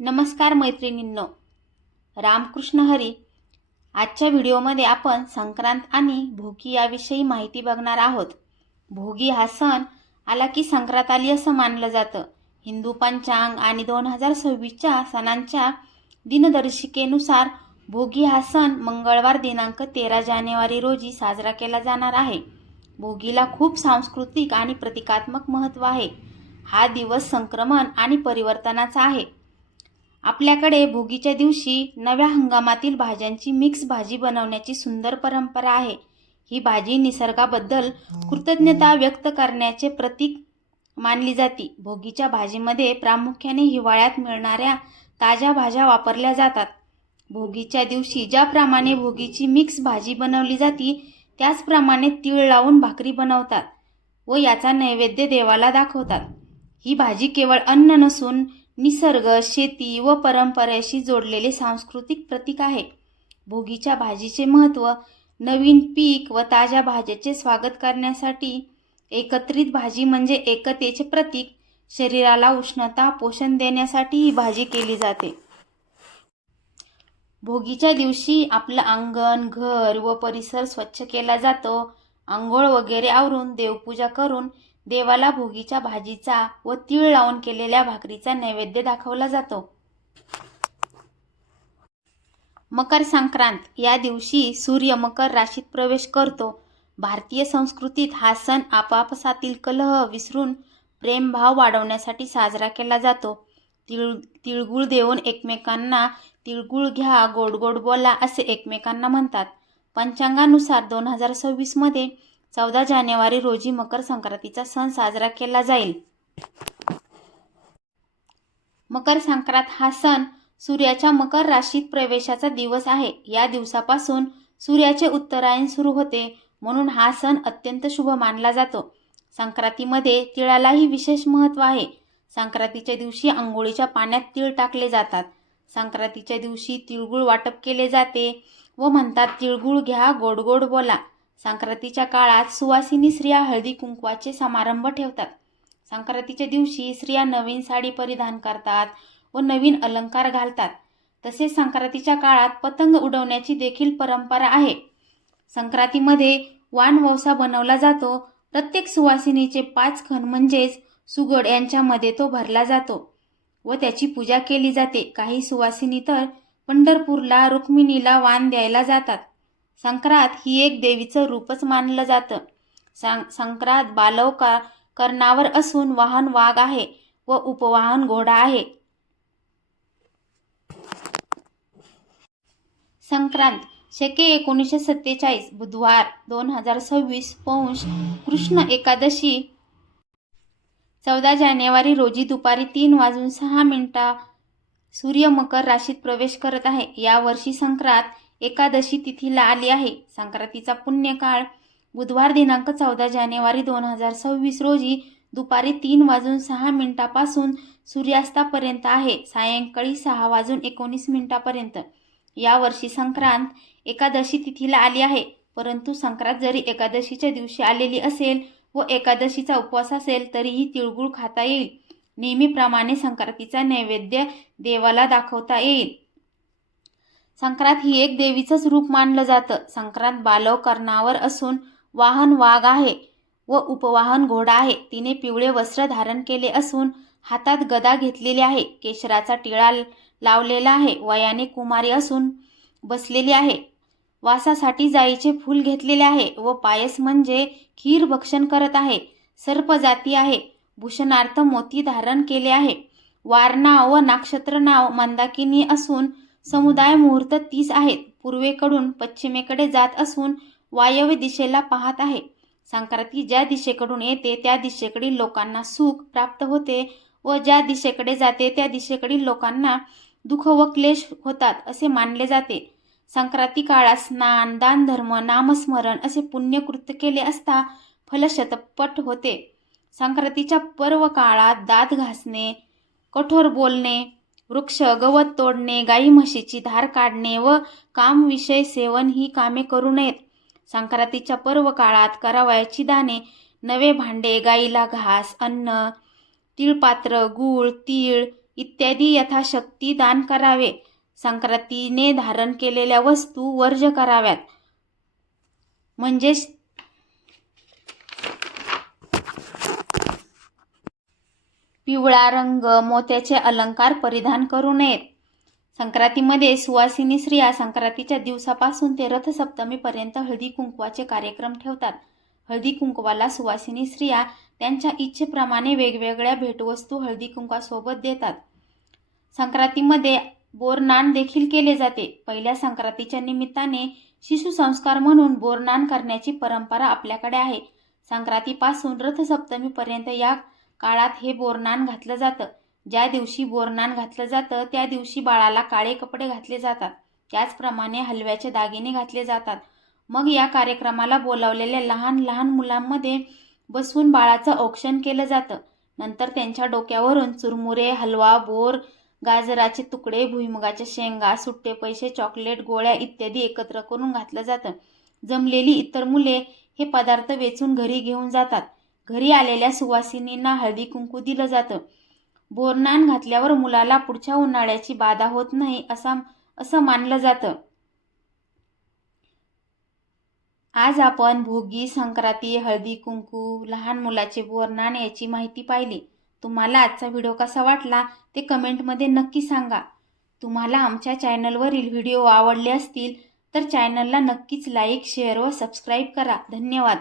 नमस्कार मैत्रिणींनो. रामकृष्ण हरी. आजच्या व्हिडिओमध्ये आपण संक्रांत आणि भोगी याविषयी माहिती बघणार आहोत. भोगी हा सण आला की संक्रांत आली असं मानलं जातं. हिंदू पंचांग आणि दोन हजार सव्वीसच्या सणांच्या दिनदर्शिकेनुसार भोगी हा सण मंगळवार दिनांक तेरा जानेवारी रोजी साजरा केला जाणार आहे. भोगीला खूप सांस्कृतिक आणि प्रतिकात्मक महत्त्व आहे. हा दिवस संक्रमण आणि परिवर्तनाचा आहे. आपल्याकडे भोगीच्या दिवशी नव्या हंगामातील भाज्यांची मिक्स भाजी बनवण्याची सुंदर परंपरा आहे. ही भाजी निसर्गाबद्दल कृतज्ञता व्यक्त करण्याचे प्रतीक मानली जाते. भोगीच्या भाजीमध्ये प्रामुख्याने हिवाळ्यात मिळणाऱ्या ताज्या भाज्या वापरल्या जातात. भोगीच्या दिवशी ज्याप्रमाणे भोगीची मिक्स भाजी बनवली जाते त्याचप्रमाणे तीळ लावून भाकरी बनवतात व याचा नैवेद्य देवाला दाखवतात. ही भाजी केवळ अन्न नसून निसर्ग शेती व परंपरेशी जोडलेले सांस्कृतिक प्रतीक आहे भोगीच्या भाजीचे महत्त्व नवीन पीक व ताज्या भाज्याचे स्वागत करण्यासाठी एकत्रित भाजी म्हणजे एकतेचे प्रतीक. शरीराला उष्णता पोषण देण्यासाठी ही भाजी केली जाते. भोगीच्या दिवशी आपलं अंगण घर व परिसर स्वच्छ केला जातो. आंघोळ वगैरे आवरून देवपूजा करून देवाला भोगीच्या भाजीचा व तीळ लावून केलेल्या भाकरीचा नैवेद्य दाखवला जातो. मकर संक्रांत या दिवशी सूर्य मकर राशीत प्रवेश करतो. भारतीय संस्कृतीत हा सण आपापसातील कलह विसरून प्रेमभाव वाढवण्यासाठी साजरा केला जातो. तिळ तिळगुळ देऊन एकमेकांना तिळगुळ घ्या गोड गोड बोला असे एकमेकांना म्हणतात. पंचांगानुसार दोन हजार सव्वीसमध्ये चौदा जानेवारी रोजी मकर संक्रांतीचा सण साजरा केला जाईल. मकर संक्रांत हा सण सूर्याच्या मकर राशीत प्रवेशाचा दिवस आहे. या दिवसापासून सूर्याचे उत्तरायण सुरू होते म्हणून हा सण अत्यंत शुभ मानला जातो. संक्रांतीमध्ये तिळालाही विशेष महत्त्व आहे. संक्रांतीच्या दिवशी आंघोळीच्या पाण्यात तीळ टाकले जातात. संक्रांतीच्या दिवशी तिळगुळ वाटप केले जाते व म्हणतात तिळगुळ घ्या गोड गोड बोला. संक्रांतीच्या काळात सुवासिनी स्त्रिया हळदी कुंकवाचे समारंभ ठेवतात. संक्रांतीच्या दिवशी स्त्रिया नवीन साडी परिधान करतात व नवीन अलंकार घालतात. तसेच संक्रांतीच्या काळात पतंग उडवण्याची देखील परंपरा आहे. संक्रांतीमध्ये वाणवसा बनवला जातो. प्रत्येक सुवासिनीचे पाच खण म्हणजेच सुगड यांच्यामध्ये तो भरला जातो व त्याची पूजा केली जाते. काही सुवासिनी तर पंढरपूरला रुक्मिणीला वाण द्यायला जातात. संक्रांत ही एक देवीचं रूपच मानलं जातं. सं संक्रांत बालव का कर्णावर असून वाहन वाघ आहे व उपवाहन घोडा आहे. संक्रांत शके एकोणीसशे सत्तेचाळीस बुधवार दोन हजार सव्वीस पौंश कृष्ण एकादशी चौदा जानेवारी रोजी दुपारी तीन वाजून सहा मिनिटा सूर्य मकर राशीत प्रवेश करत आहे. यावर्षी संक्रांत एकादशी तिथीला आली आहे. संक्रांतीचा पुण्यकाळ बुधवार दिनांक चौदा जानेवारी दोन हजार सव्वीस रोजी दुपारी तीन वाजून सहा मिनिटापासून सूर्यास्तापर्यंत आहे. सायंकाळी सहा वाजून एकोणीस मिनिटापर्यंत. यावर्षी संक्रांत एकादशी तिथीला आली आहे. परंतु संक्रांत जरी एकादशीच्या दिवशी आलेली असेल व एकादशीचा उपवास असेल तरीही तिळगुळ खाता येईल. नेहमीप्रमाणे संक्रांतीचा नैवेद्य देवाला दाखवता येईल. संक्रांत ही एक देवीचंच रूप मानलं जातं. संक्रांत बालव कर्णावर असून वाहन वाघ आहे व उपवाहन घोडा आहे. तिने पिवळे वस्त्र धारण केले असून हातात गदा घेतलेली आहे. केशराचा टिळा लावलेला आहे. वयाने कुमारी असून बसलेली आहे. वासासाठी जाईचे फूल घेतलेले आहे व पायस म्हणजे खीर भक्षण करत आहे. सर्प जाती आहे. भूषणार्थ मोती धारण केले आहे. वार नाव व नाक्षत्र नाव मंदाकिनी असून समुदाय मुहूर्त तीस आहेत. पूर्वेकडून पश्चिमेकडे जात असून वायव्य दिशेला पाहत आहे. संक्रांती ज्या दिशेकडून येते त्या दिशेकडील लोकांना सुख प्राप्त होते व ज्या दिशेकडे जाते त्या दिशेकडील लोकांना दुःख व क्लेश होतात असे मानले जाते. संक्रांती काळात स्नान दान धर्म नामस्मरण असे पुण्यकृत्य केले असता फलशतपट होते. संक्रांतीच्या पर्व काळात दात घासणे कठोर बोलणे वृक्ष गवत तोडणे गाई म्हशीची धार काढणे व कामविषय सेवन ही कामे करू नयेत. संक्रांतीच्या पर्व काळात करावयाची दाने नवे भांडे गाईला घास अन्न तिळपात्र गूळ तीळ इत्यादी यथाशक्ती दान करावे. संक्रांतीने धारण केलेल्या वस्तू वर्ज कराव्यात. म्हणजेच पिवळा रंग मोत्याचे अलंकार परिधान करू नयेत. संक्रांतीमध्ये सुवासिनी स्त्रिया संक्रांतीच्या दिवसापासून ते रथसप्तमीपर्यंत हळदी कुंकवाचे कार्यक्रम ठेवतात. हळदी कुंकवाला सुवासिनी स्त्रिया त्यांच्या इच्छेप्रमाणे वेगवेगळ्या भेटवस्तू हळदी कुंकवासोबत देतात. संक्रांतीमध्ये बोरनाण देखील केले जाते. पहिल्या संक्रांतीच्या निमित्ताने शिशुसंस्कार म्हणून बोरनाण करण्याची परंपरा आपल्याकडे आहे. संक्रांतीपासून रथसप्तमीपर्यंत या काळात हे बोरनान घातलं जातं. ज्या दिवशी बोरनाण घातलं जातं त्या दिवशी बाळाला काळे कपडे घातले जातात. त्याचप्रमाणे हलव्याचे दागिने घातले जातात. मग या कार्यक्रमाला बोलावलेल्या लहान लहान मुलांमध्ये बसवून बाळाचं औक्षण केलं जातं. नंतर त्यांच्या डोक्यावरून चुरमुरे हलवा बोर गाजराचे तुकडे भुईमुगाच्या शेंगा सुट्टे पैसे चॉकलेट गोळ्या इत्यादी एकत्र करून घातलं जातं. जमलेली इतर मुले हे पदार्थ वेचून घरी घेऊन जातात. घरी आलेल्या सुवासिनींना हळदी कुंकू दिलं जातं. बोरनाण घातल्यावर मुलाला पुढच्या उन्हाळ्याची बाधा होत नाही असा असं मानलं जातं. आज आपण भोगी संक्रांती हळदी कुंकू लहान मुलाचे बोरनान याची माहिती पाहिली. तुम्हाला आजचा व्हिडिओ कसा वाटला ते कमेंटमध्ये नक्की सांगा. तुम्हाला आमच्या चॅनलवरील व्हिडिओ आवडले असतील तर चॅनलला नक्कीच लाईक शेअर व सबस्क्राईब करा. धन्यवाद.